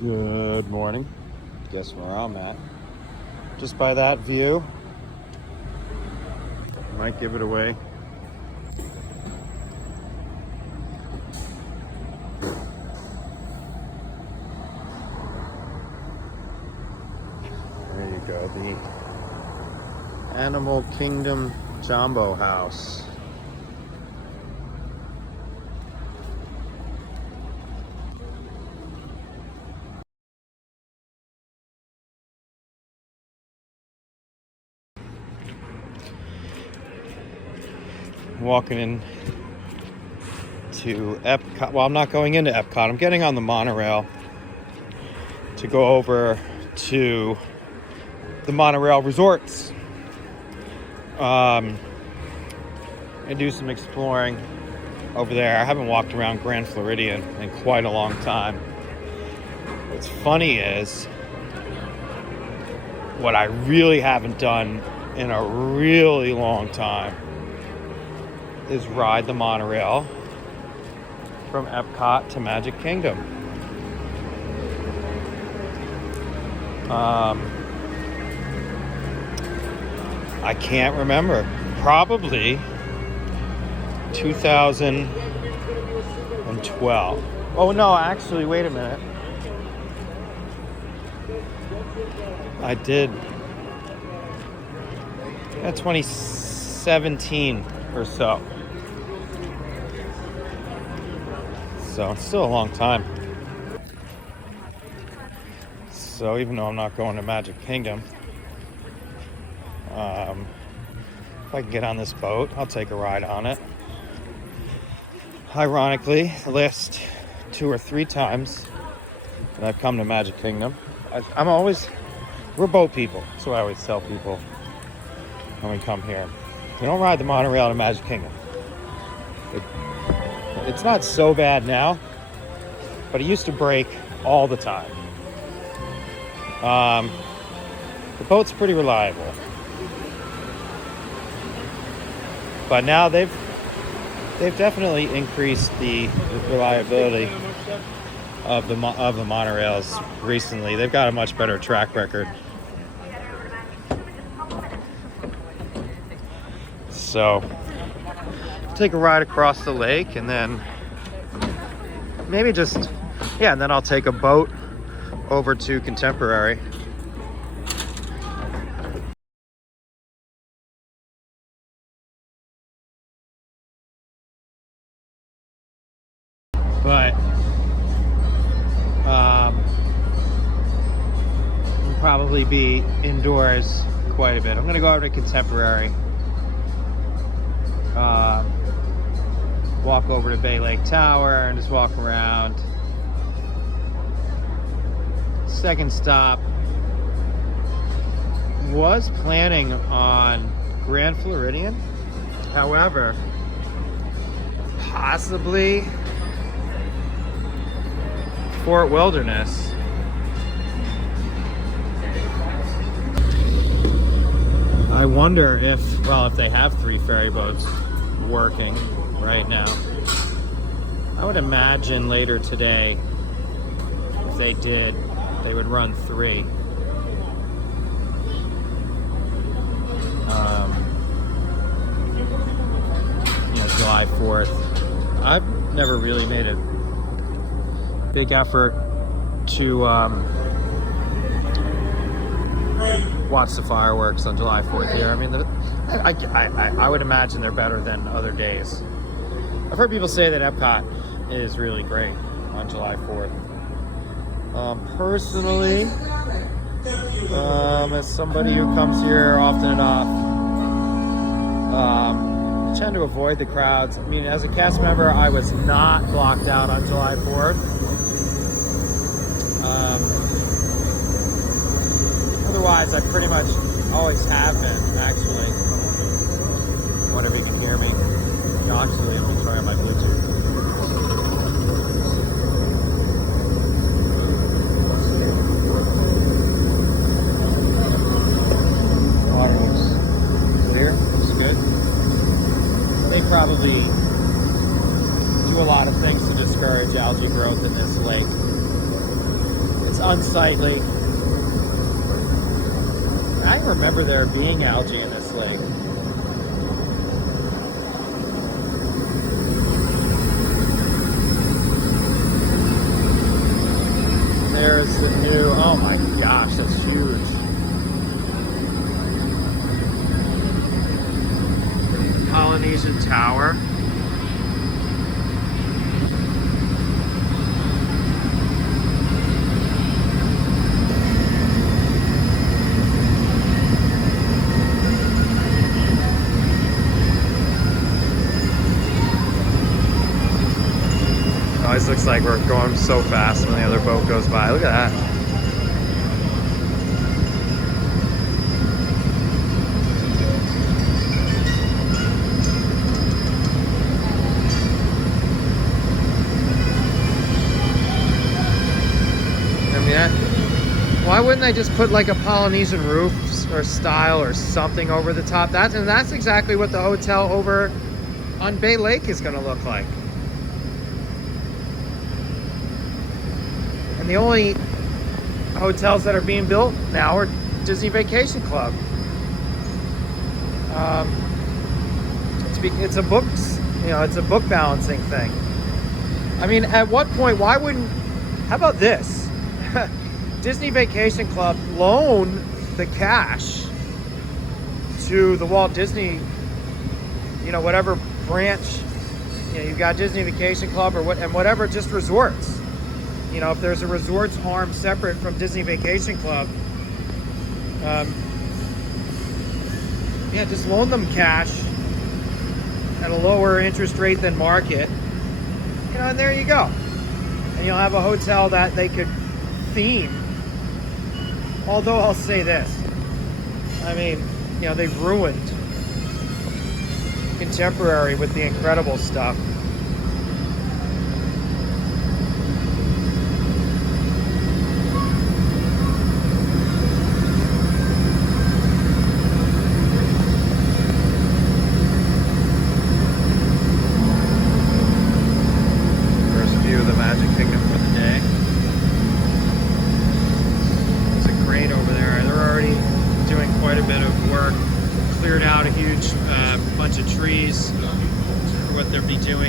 Good morning. Guess where I'm at? Just by that view. Might give it away. There you go, the Animal Kingdom Jumbo House. Walking in to Epcot. Well, I'm not going into Epcot. I'm getting on the monorail to go over to the monorail resorts and do some exploring over there. I haven't walked around Grand Floridian in quite a long time. What's funny is what I really haven't done in a really long time is ride the monorail from Epcot to Magic Kingdom. I can't remember. Probably 2012. Oh no, actually, wait a minute. I did. 2017 or so. So it's still a long time. So even though I'm not going to Magic Kingdom, if I can get on this boat, I'll take a ride on it. Ironically, the last 2 or 3 times that I've come to Magic Kingdom, we're boat people. That's what I always tell people when we come here. You don't ride the monorail to Magic Kingdom. It's not so bad now, but it used to break all the time. The boat's pretty reliable, but now they've definitely increased the reliability of the monorails recently. They've got a much better track record. So take a ride across the lake and then maybe and then I'll take a boat over to Contemporary. But we'll probably be indoors quite a bit. I'm going to go over to Contemporary. Walk over to Bay Lake Tower and just walk around. Second stop, was planning on Grand Floridian. However, possibly Fort Wilderness. I wonder if they have 3 ferry boats working right now. I would imagine later today, if they did, they would run 3. July 4th. I've never really made a big effort to watch the fireworks on July 4th here. I mean, I would imagine they're better than other days. I've heard people say that Epcot is really great on July 4th. Personally, as somebody who comes here often enough, I tend to avoid the crowds. I mean, as a cast member, I was not blocked out on July 4th. Otherwise, I pretty much always have been, actually. I wonder if you can hear me. No, actually, let me try on my Bluetooth. Water looks clear, looks good. They probably do a lot of things to discourage algae growth in this lake. It's unsightly. I remember there being algae in this lake. There's the new, oh my gosh, that's huge. Polynesian Tower. Always looks like we're going so fast when the other boat goes by. Look at that. I mean, why wouldn't they just put like a Polynesian roof or style or something over the top? That's exactly what the hotel over on Bay Lake is going to look like. And the only hotels that are being built now are Disney Vacation Club. It's a books, it's a book balancing thing. I mean, at what point, how about this? Disney Vacation Club loan the cash to the Walt Disney, whatever branch, you've got Disney Vacation Club and whatever, just resorts. If there's a resorts arm separate from Disney Vacation Club, just loan them cash at a lower interest rate than market, and there you go. And you'll have a hotel that they could theme. Although I'll say this, I mean, they've ruined Contemporary with the incredible stuff.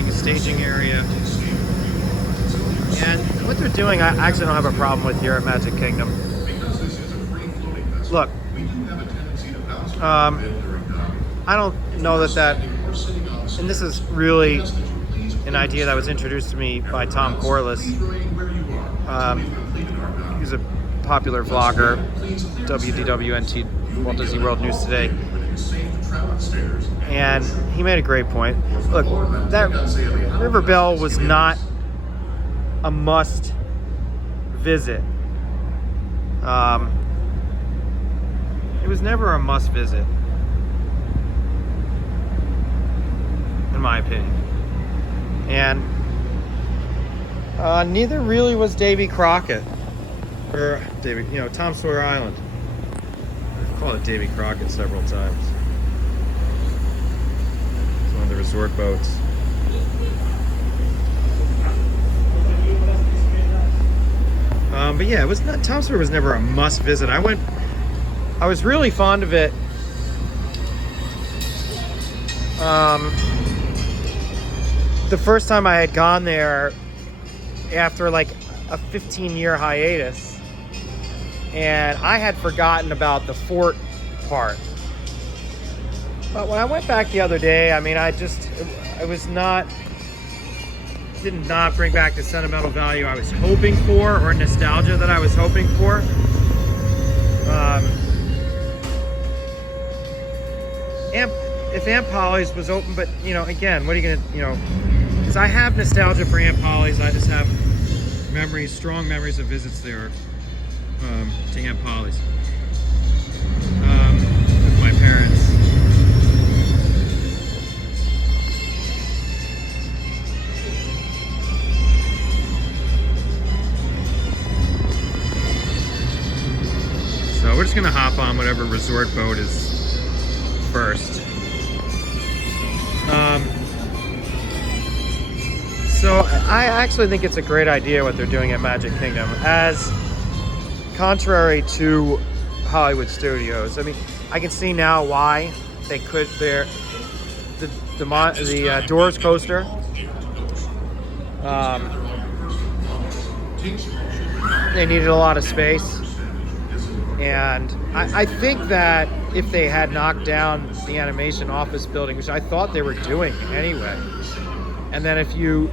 Staging area, and what they're doing I actually don't have a problem with here at Magic Kingdom. Look, I don't know that, and this is really an idea that was introduced to me by Tom Corliss. He's a popular vlogger, WDWNT, Walt Disney World News Today. And he made a great point. Look, that River Belle was not a must visit. It was never a must visit, in my opinion. And neither really was Davy Crockett, or Tom Sawyer Island. I've called it Davy Crockett several times. It's one of the resort boats. But yeah, it was not. Tom Sawyer was never a must visit. I was really fond of it. The first time I had gone there after like a 15-year hiatus, and I had forgotten about the fort part. But when I went back the other day, I mean, did not bring back the sentimental value I was hoping for, or nostalgia that I was hoping for. If Aunt Polly's was open, but again, what are you gonna, because I have nostalgia for Aunt Polly's. I just have strong memories of visits there to Aunt Polly's with my parents. So we're just gonna hop on whatever resort boat is first. So I actually think it's a great idea what they're doing at Magic Kingdom. As contrary to Hollywood studios. I mean, I can see now why they could. The Doors coaster. They needed a lot of space, and I think that if they had knocked down the animation office building, which I thought they were doing anyway, and then if you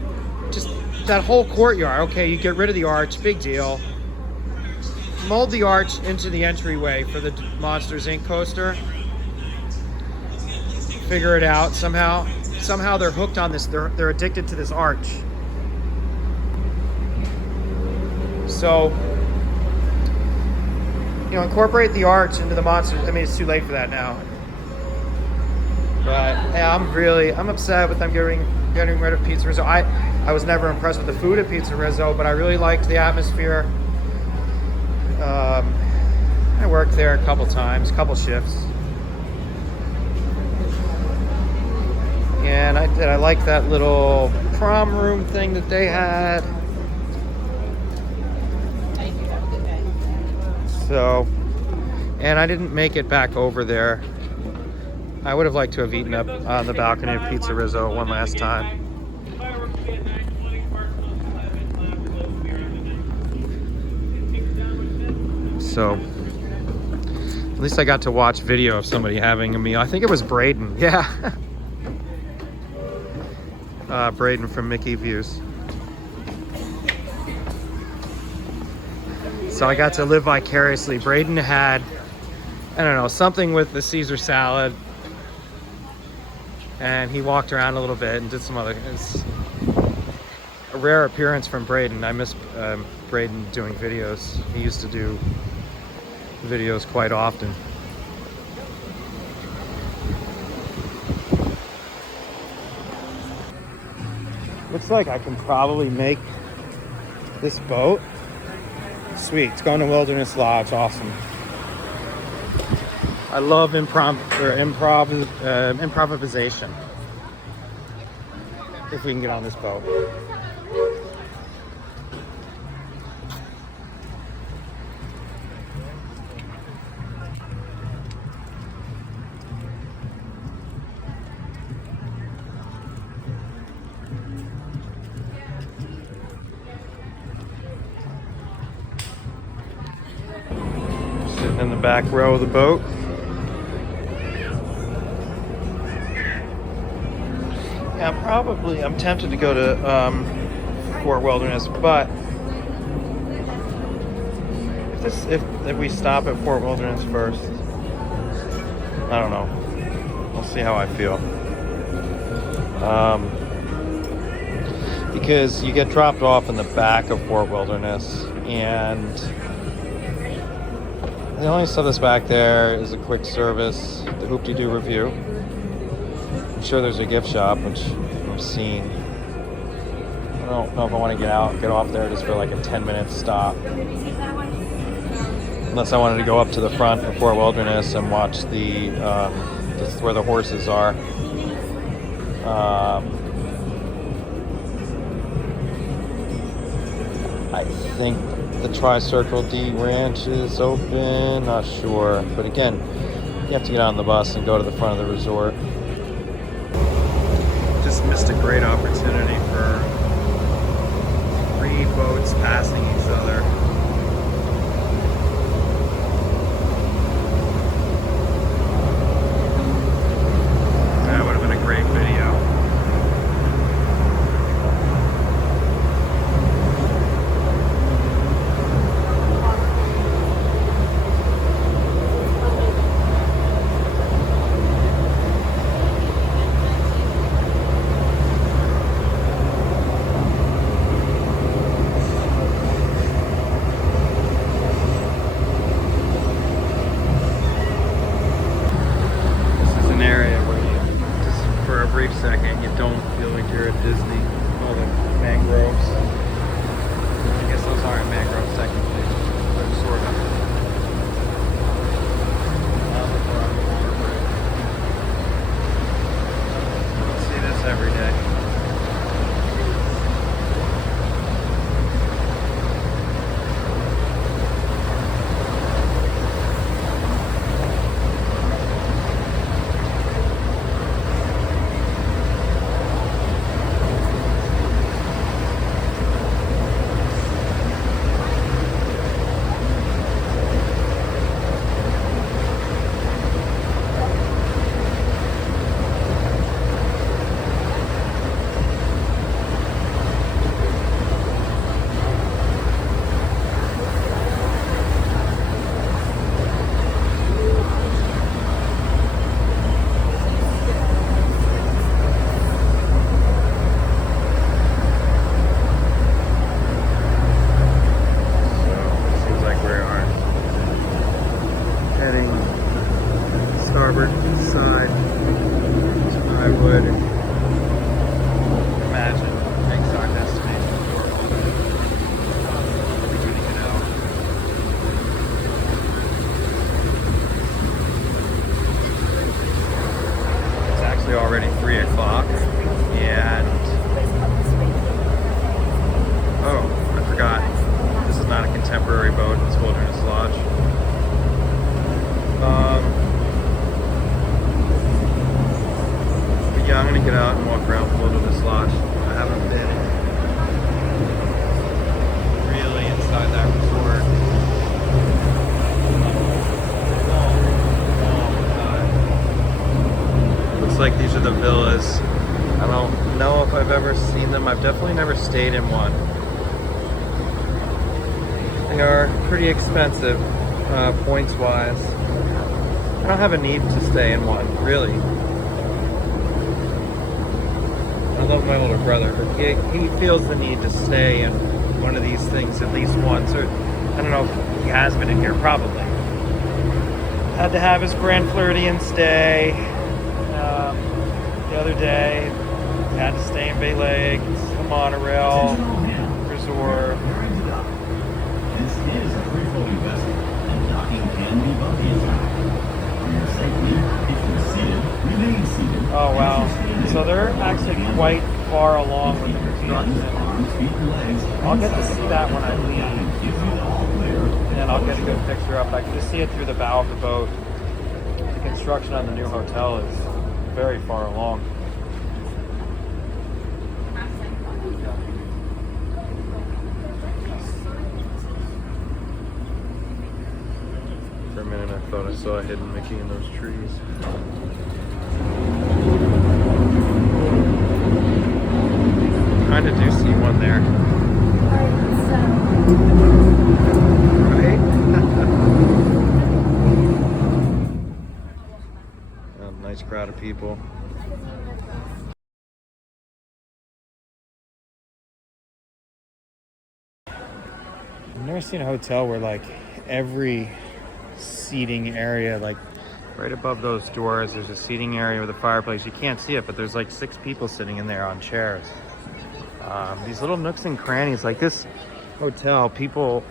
just that whole courtyard, okay, you get rid of the arch, big deal. Mold the arch into the entryway for the Monsters Inc. coaster. Figure it out somehow. Somehow they're hooked on this. They're addicted to this arch. So, you know, incorporate the arch into the Monsters. I mean, it's too late for that now. But yeah, I'm upset with them getting rid of Pizza Rizzo. I was never impressed with the food at Pizza Rizzo, but I really liked the atmosphere. I worked there a couple times, couple shifts, and I liked that little prom room thing that they had. Thank you. Have a good day. So, and I didn't make it back over there. I would have liked to have eaten up on the balcony of Pizza Rizzo one last time. So, at least I got to watch video of somebody having a meal. I think it was Braden. Yeah. Braden from Mickey Views. So I got to live vicariously. Braden had, I don't know, something with the Caesar salad. And he walked around a little bit and did some other. It's a rare appearance from Braden. I miss Braden doing videos. He used to do videos quite often. Looks like I can probably make this boat. Sweet, it's going to Wilderness Lodge. Awesome. I love improvisation. If we can get on this boat. Sitting in the back row of the boat. Yeah, I'm tempted to go to Fort Wilderness, but if we stop at Fort Wilderness first, I don't know. We'll see how I feel. Because you get dropped off in the back of Fort Wilderness, and the only stuff that's back there is a quick service, the Hoop-de-Doo Review. I'm sure there's a gift shop, which I've seen. I don't know if I want to get off there just for like a 10-minute stop. Unless I wanted to go up to the front of Fort Wilderness and watch this is where the horses are. I think the Tri-Circle D Ranch is open, not sure. But again, you have to get on the bus and go to the front of the resort. Just missed a great opportunity for 3 boats passing each other. That would have been a great video. They are pretty expensive, points-wise. I don't have a need to stay in one, really. I love my older brother, but he feels the need to stay in one of these things at least once. Or I don't know if he has been in here, probably. Had to have his Grand Floridian stay the other day. Had to stay in Bay Lake, the monorail resort. This is a free-floating vessel, and docking can be bumpy at times. For your safety, if you're seated, remain seated. Oh wow! So they're actually quite far along with the construction. I'll get to see that when I leave, and I'll get a good picture up. I can just see it through the bow of the boat. The construction on the new hotel is very far along. For a minute, I thought I saw a hidden Mickey in those trees. Kind of do see one there. Right? A nice crowd of people. I've never seen a hotel where like every seating area, like right above those doors, there's a seating area with a fireplace. You can't see it, but there's like 6 people sitting in there on chairs. These little nooks and crannies, like this hotel, people,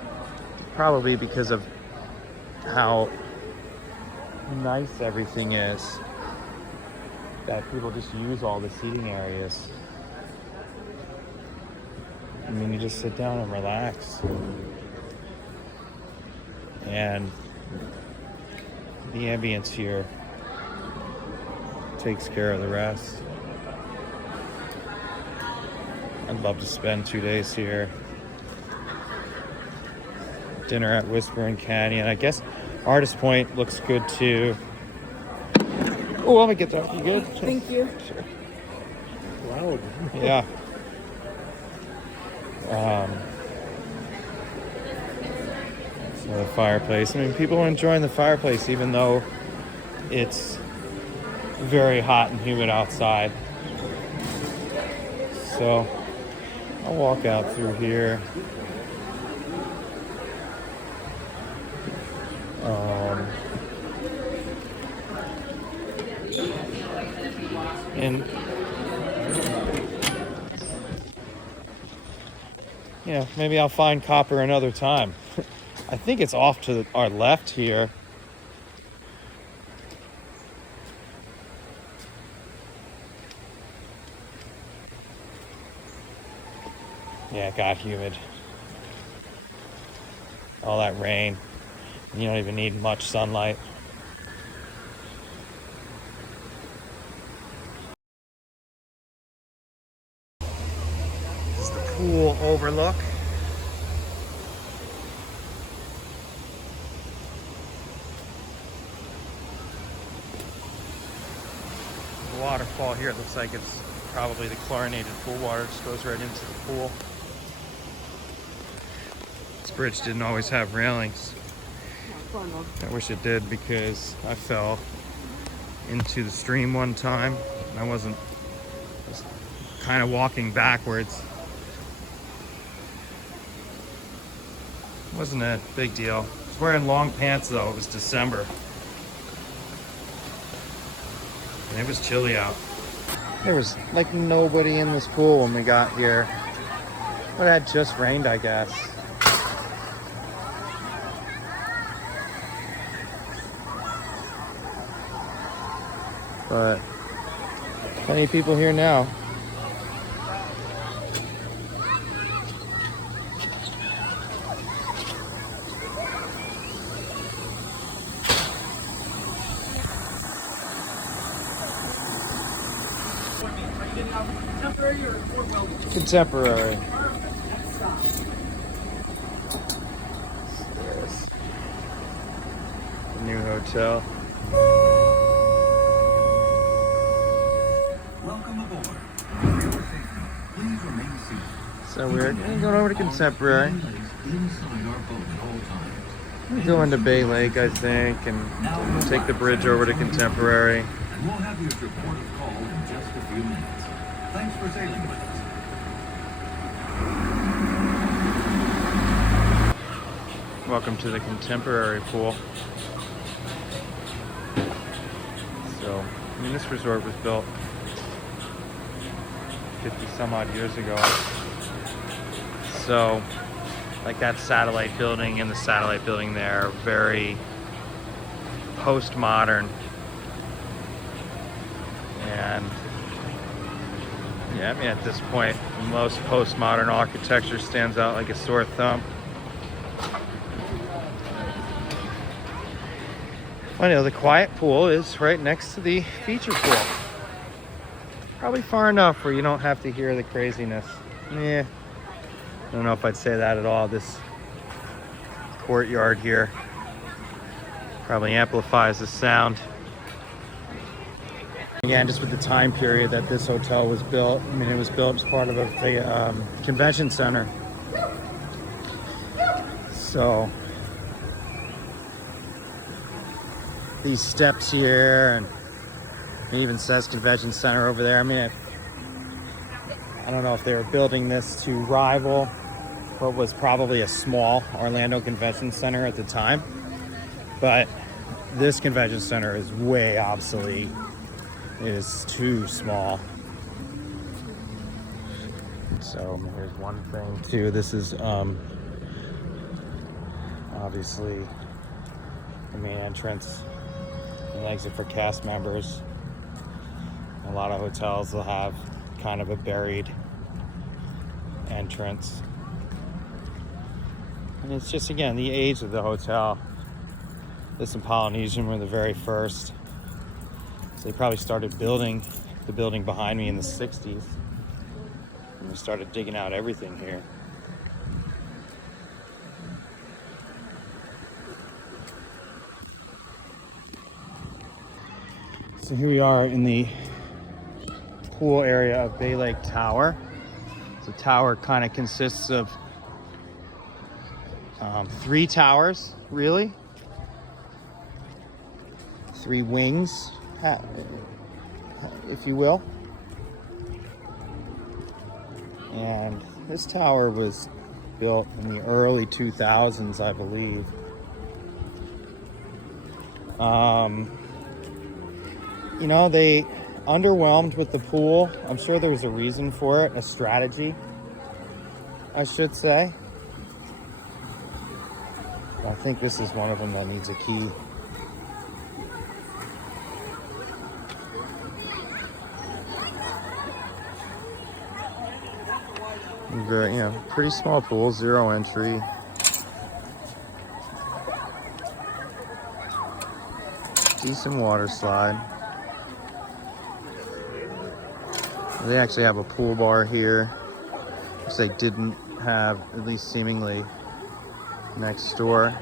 probably because of how nice everything is, that people just use all the seating areas. I mean, you just sit down and relax. And the ambience here takes care of the rest. I'd love to spend 2 days here. Dinner at Whispering Canyon. I guess Artist Point looks good too. Oh, let me get that. You good? Thank you. Sure. Wow. Yeah. So the fireplace. I mean, people are enjoying the fireplace even though it's very hot and humid outside. So I'll walk out through here. And you know, maybe I'll find copper another time. I think it's off to our left here. Yeah, it got humid. All that rain. You don't even need much sunlight. This is the pool overlook. The waterfall here, it looks like it's probably the chlorinated pool water. Just goes right into the pool. This bridge didn't always have railings. I wish it did, because I fell into the stream one time and I was kind of walking backwards. Wasn't a big deal. I was wearing long pants though. It was December and it was chilly out. There was like nobody in this pool when we got here, but it had just rained, I guess. But plenty of people here now. Contemporary. There's the new hotel. Welcome aboard. For your safety, please remain seated. So we're going over to Contemporary. inside our boat at all times. We go into Bay Lake, I think, and take the bridge over to Contemporary. And we'll have you at your port of call in just a few minutes. Thanks for sailing with us. Welcome to the Contemporary pool. So, I mean, this resort was built 50 some odd years ago. So, like that satellite building and the satellite building there are very postmodern. And yeah, I mean, at this point, most postmodern architecture stands out like a sore thumb. I know the quiet pool is right next to the feature pool. Probably far enough where you don't have to hear the craziness. Yeah, I don't know if I'd say that at all. This courtyard here probably amplifies the sound. Again, just with the time period that this hotel was built, I mean, it was built as part of a convention center. So these steps here, and it even says convention center over there. I mean, I don't know if they were building this to rival what was probably a small Orlando Convention Center at the time, but this convention center is way obsolete. It is too small. So here's one thing too. This is obviously the main entrance and exit for cast members. A lot of hotels will have kind of a buried entrance. And it's just, again, the age of the hotel. This and Polynesian were the very first. So they probably started building the building behind me in the 60s. And we started digging out everything here. So here we are in the pool area of Bay Lake Tower. The tower kind of consists of 3 towers, really. 3 wings, if you will. And this tower was built in the early 2000s, I believe. You know, they underwhelmed with the pool. I'm sure there was a reason for it, a strategy, I should say. I think this is one of them that needs a key. Very, you know, pretty small pool, 0 entry. Decent water slide. They actually have a pool bar here, which they didn't have, at least seemingly, next door.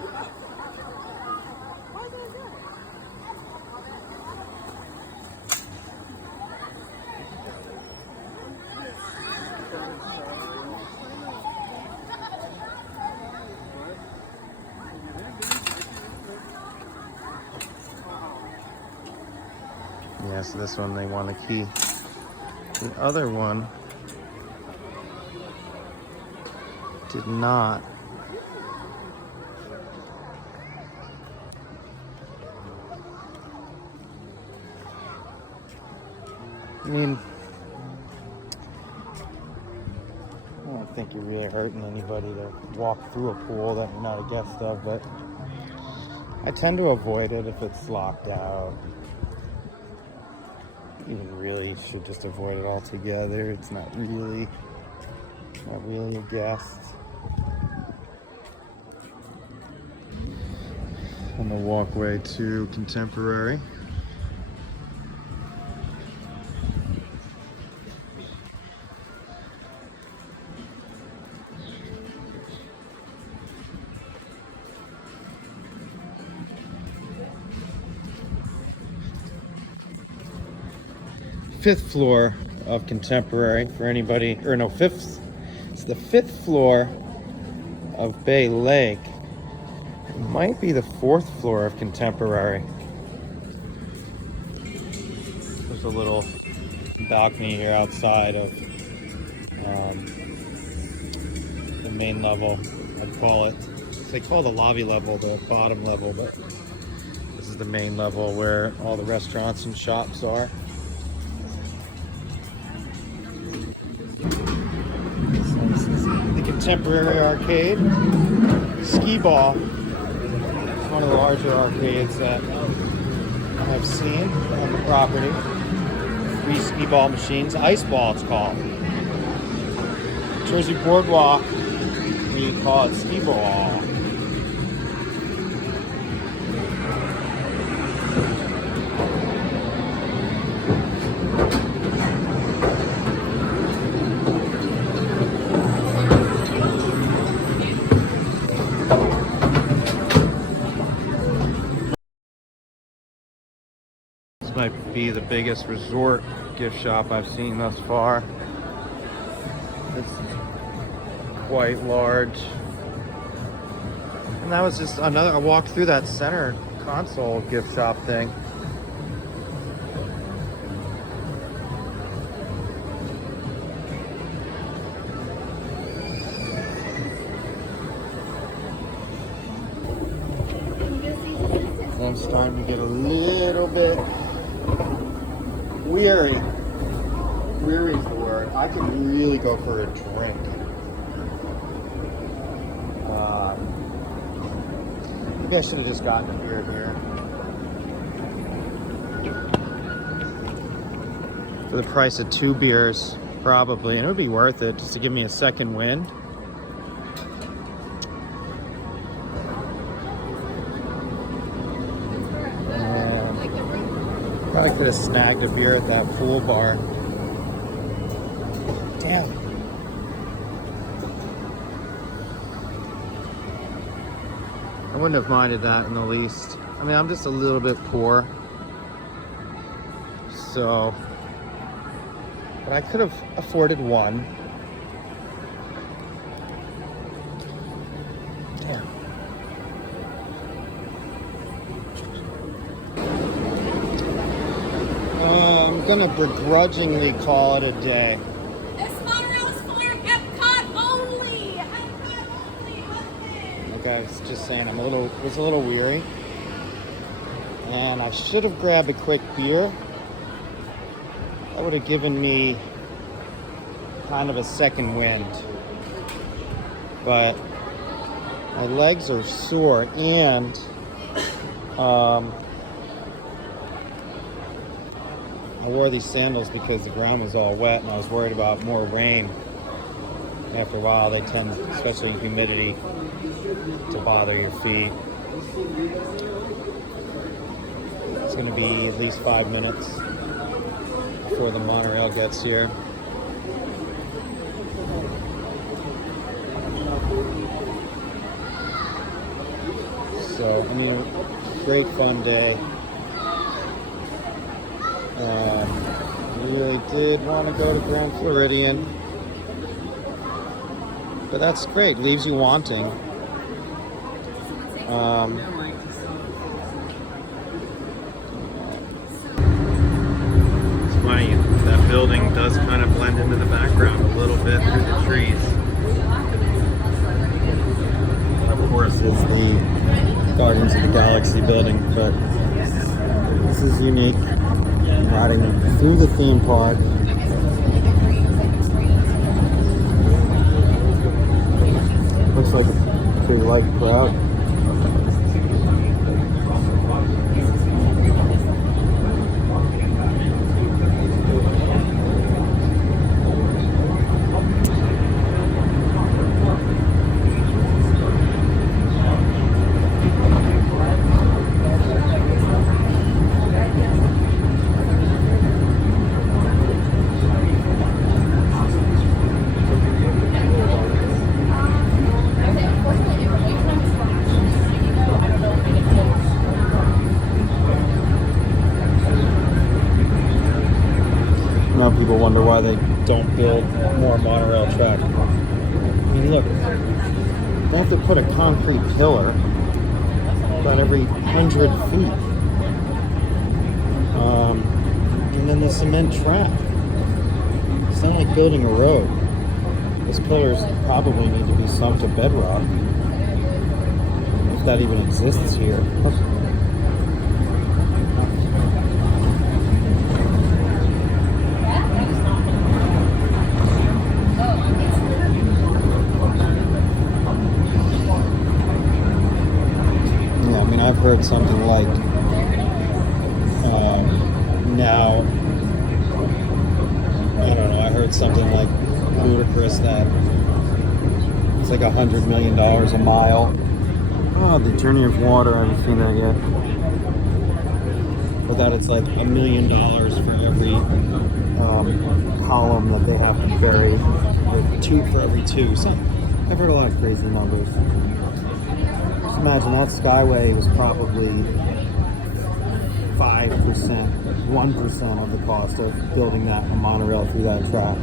Yeah, so this one they want a key. The other one did not. I mean, I don't think you're really hurting anybody to walk through a pool that you're not a guest of, but I tend to avoid it if it's locked out. Even really should just avoid it altogether. It's not really a guest. On the walkway to Contemporary. Fifth floor of Contemporary for anybody, or no, fifth. It's the 5th floor of Bay Lake. It might be the 4th floor of Contemporary. There's a little balcony here outside of the main level, I'd call it. They call the lobby level the bottom level, but this is the main level where all the restaurants and shops are. So this is the Contemporary Arcade. Skee Ball. It's one of the larger arcades that I've seen on the property. 3 skee ball machines. Ice Ball, it's called. Jersey Boardwalk, we call it Skee Ball. This might be the biggest resort gift shop I've seen thus far. It's quite large. And that was just another, I walked through that center console gift shop thing. I'm starting to get a little bit weary. Weary is the word. I could really go for a drink. Maybe I should have just gotten a beer here. For the price of 2 beers, probably. And it would be worth it just to give me a second wind. Probably could have snagged a beer at that pool bar. Damn. I wouldn't have minded that in the least. I mean, I'm just a little bit poor. So, but I could have afforded one. Damn. I'm gonna begrudgingly call it a day. This monorail is for Epcot only! Epcot only, husband! Like I was just saying, was a little weary. And I should have grabbed a quick beer. That would have given me kind of a second wind. But my legs are sore and I wore these sandals because the ground was all wet and I was worried about more rain. After a while, they tend, especially in humidity, to bother your feet. It's going to be at least 5 minutes before the monorail gets here. So, I mean, great fun day. We really did want to go to Grand Floridian, but that's great. Leaves you wanting. It's funny, that building does kind of blend into the background a little bit through the trees. Of course, is the Guardians of the Galaxy building, but this is unique. Riding through the theme park. Looks like a pretty light crowd. Now people wonder why they don't build more monorail track. I mean, look, They have to put a concrete pillar about every 100 feet. And then the cement track. It's not like building a road. Those pillars probably need to be sunk to bedrock, if that even exists here. I've heard something like now, I don't know, I heard something like ludicrous that it's like $100 million a mile. Oh, the Journey of Water, I haven't seen that yet. But that it's like $1 million for every column that they have to bury, or two for every two. So I've heard a lot of crazy numbers. Imagine that Skyway was probably 5%, 1% of the cost of building that monorail through that track.